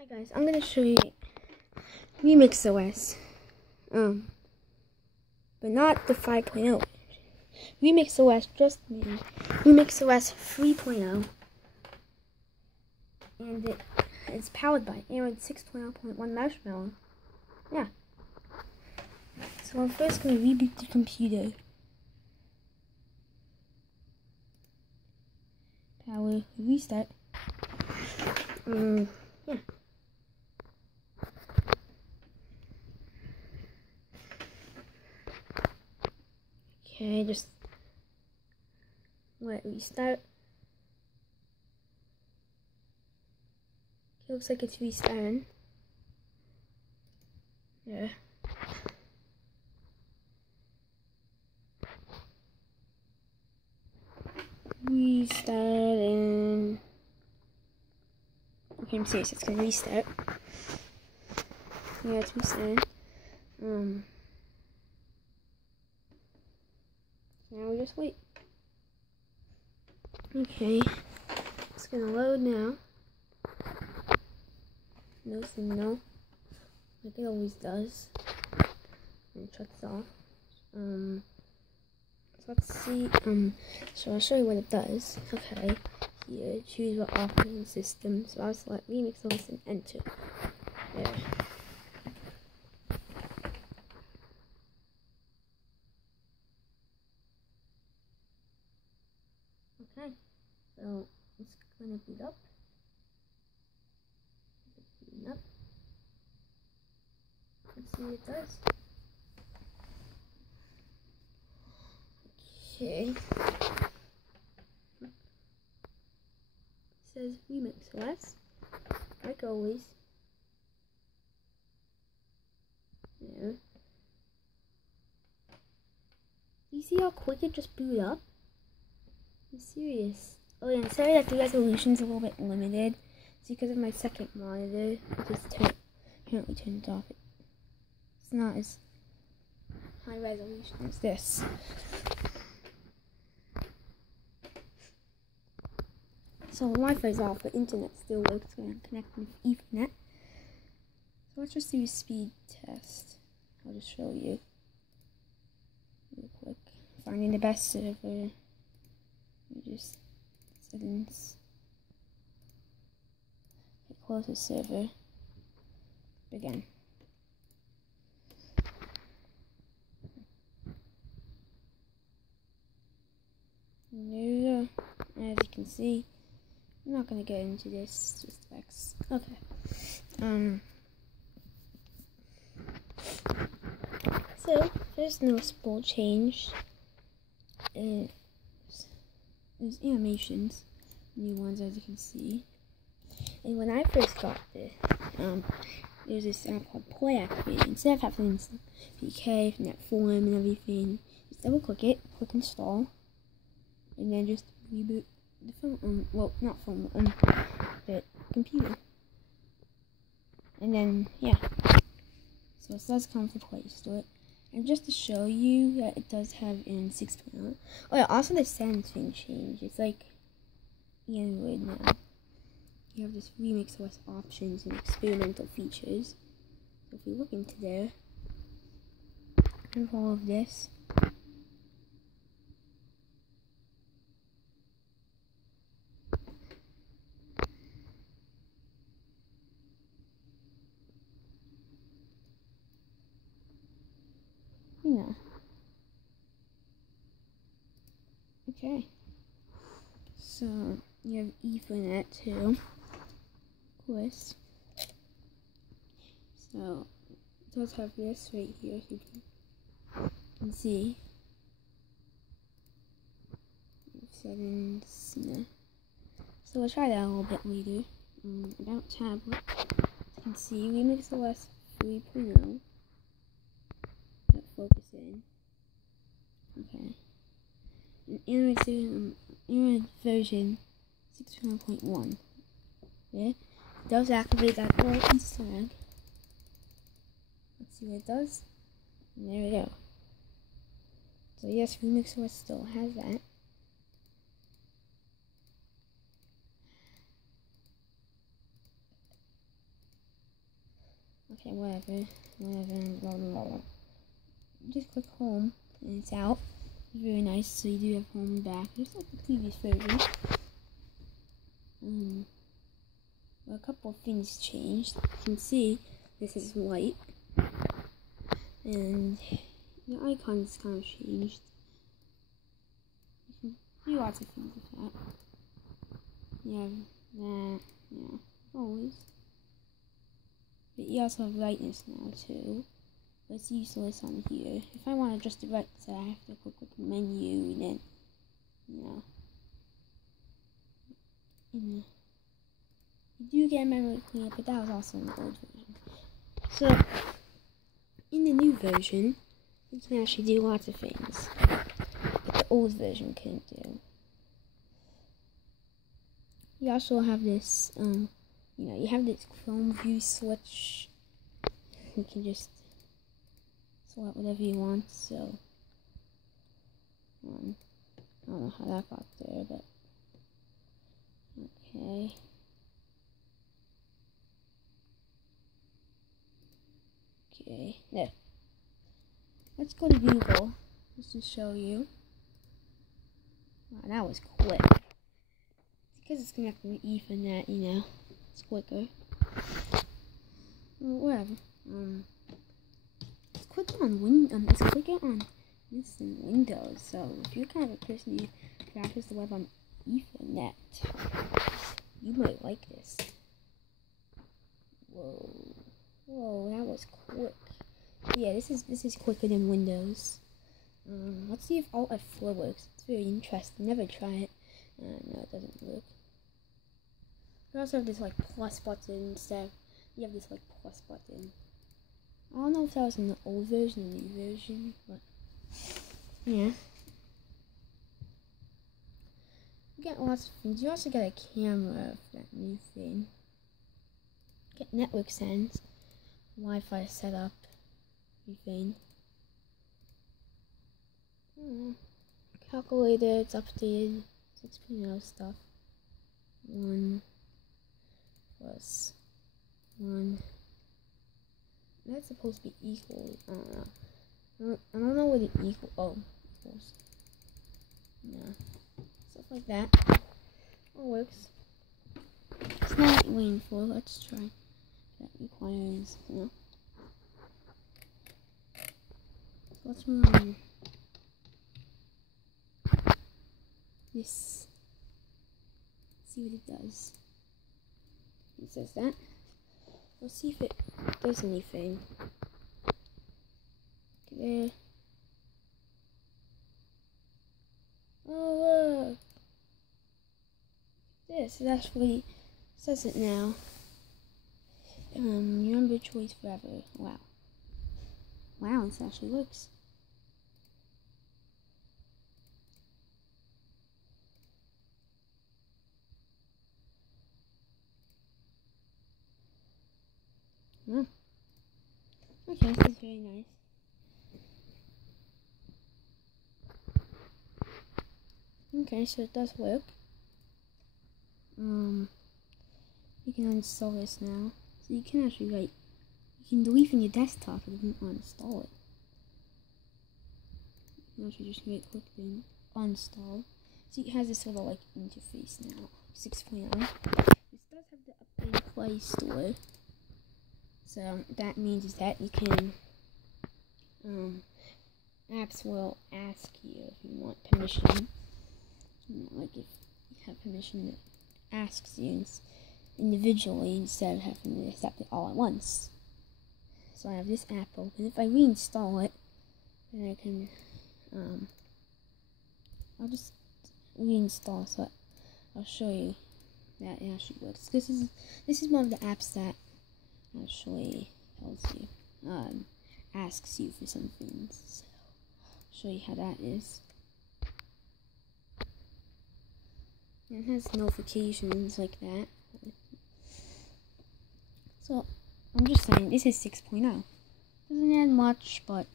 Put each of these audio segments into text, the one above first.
Hi guys, I'm gonna show you Remix OS, but not the 5.0. Remix OS just made Remix OS 3.0, and it's powered by Android 6.0.1 Marshmallow. Yeah. So I'm first gonna reboot the computer. Power restart. Yeah. Okay, just let it restart. It looks like it's restarting. Yeah. Restarting. Okay, I'm serious, it's gonna restart. Yeah, it's restarting. Now we just wait. Okay, it's gonna load now. No signal, like it always does. And it shuts off. So let's see. So I'll show you what it does. Okay, here, choose what operating system. So I'll select Remix OS and enter. There. Okay, so it's gonna boot up. Let's see what it does. Okay. It says Remix OS, like always. There. You see how quick it just booted up? I'm serious. Oh yeah, I'm sorry that the resolution's a little bit limited. It's because of my second monitor. I just apparently turned it off. It's not as high resolution as this. So the Wi-Fi's off, but internet still works when I'm connecting with Ethernet. So let's just do a speed test. I'll just show you real quick. Finding the best server. Just settings. Closest server. Begin. There, as you can see, I'm not gonna get into this. Just X. Okay. So first noticeable change is animations, new ones as you can see. And when I first got this, there's this app called Play Activate. Instead of having PK, NetForm, and everything, just double click it, click install, and then just reboot the phone. Well, not phone, but computer. And then yeah. So it does come from Play Store. And just to show you that it does have in 6.0. Oh yeah, also the settings thing changed. It's like Android now. You have this Remix OS options and experimental features. So if you look into there, you have all of this. Yeah. Okay. So you have Ethernet too, of course. So it does have this right here, so you can see. Settings. Yeah. So we'll try that a little bit later. About tablet, you can see Remix OS 3.0. Focus in. Okay. Android version 6.1. Yeah. It does activate that little Easter egg. Let's see what it does. And there we go. So yes, Remix OS still has that. Okay, whatever. Blah, blah, blah. Just click home and it's out. It's very nice, so you do have home and back, just like the previous version. Well, a couple of things changed. You can see this is white, and the icons kind of changed. You can do lots of things with that. You have that, yeah, always. But you also have brightness now too. But it's useless on here. If I want to adjust the brightness, I have to click the menu and then, you do get a memory cleanup, but that was also in the old version. So, in the new version, you can actually do lots of things that the old version couldn't do. You also have this, you have this Chrome view switch. You can just select whatever you want, so, I don't know how that got there, but, okay. Okay, there. Let's go to Google, just to show you. Wow, that was quick. It's because it's connected to Ethernet, it's quicker. Well, whatever. It's quicker on this in Windows. So if you're kind of a person who access the web on Ethernet, you might like this. Whoa, that was quick. Yeah, this is quicker than Windows. Let's see if Alt F4 works. It's very interesting. Never try it. No, it doesn't work. You also have this like plus button instead. You have this like plus button. I don't know if that was in the old version or the new version, but yeah. You get lots of things. You also get a camera for that new thing. Get network sense, Wi-Fi setup, everything. Calculator, it's updated, 6.0 stuff. 1 plus 1. That's supposed to be equal. I don't know what it equals. Oh, equals. Yeah, stuff like that. All works. It's not what you're waiting for. Let's try. That requires, Let's run this. See what it does. It says that. Let's see if it does anything. Okay, there. Oh, look. This, it actually says it now. Remember choice forever. Wow. Wow, this actually works. Yeah. Okay, this is very nice. Okay, so it does work. You can uninstall this now. So you can actually you can delete from your desktop if you don't want to install it. You can actually just right click and uninstall. So it has this sort of like interface now, 6.0. This does have the updated Play Store. So that means is that you can, apps will ask you if you want permission. Like if you have permission, it asks you individually instead of having to accept it all at once. So I have this app open. If I reinstall it, then I can, I'll just reinstall so I'll show you that it actually works. This is one of the apps that actually tells you, asks you for some things. So I'll show you how that is. It has notifications like that. So I'm just saying, this is 6.0. Doesn't add much, but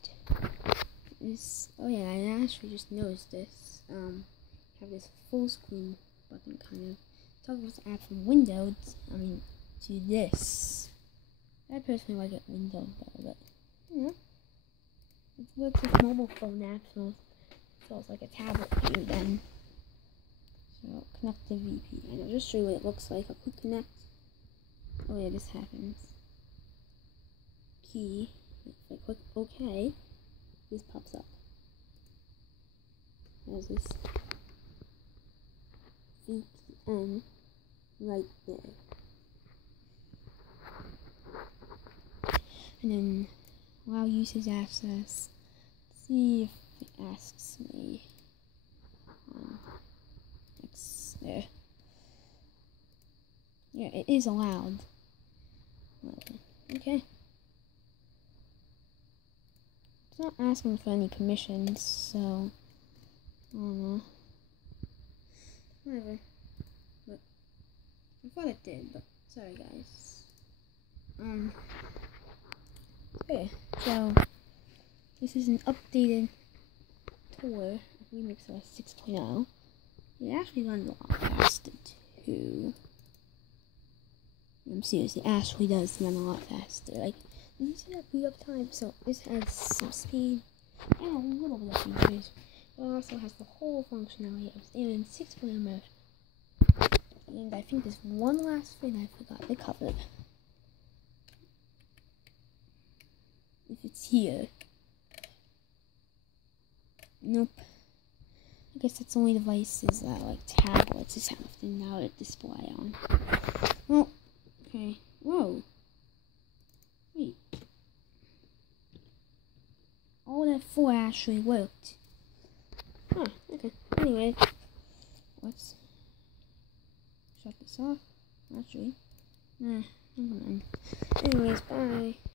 this. Oh yeah, I actually just noticed this. Have this full screen button kind of toggles the app from Windows. To this. I personally like it Windows better, but you know, it works with mobile phone apps, so it's like a tablet here then. So connect the VPN. I'll just show you what it looks like. I'll click connect. Oh yeah, this happens. Key. If I click OK, this pops up. There's this VPN right there. And then allow users access. See if it asks me. It's there. Yeah, it is allowed. Okay. It's not asking for any permissions, so I don't know. Whatever. But I thought it did, but sorry guys. Okay, so this is an updated tour of Remix OS 6.0. It actually runs a lot faster too. I'm serious, it actually does run a lot faster. Like, you see that boot up time? So this has some speed and a little bit of features. It also has the whole functionality of standard 6.0 mode. And I think there's one last thing I forgot to cover. If it's here. Nope. I guess that's only devices that like tablets is something now to display on. Well, okay. Whoa. Wait. All that for actually worked. Huh, okay. Anyway, let's shut this off. Actually. Nah, never mind. Anyways, bye.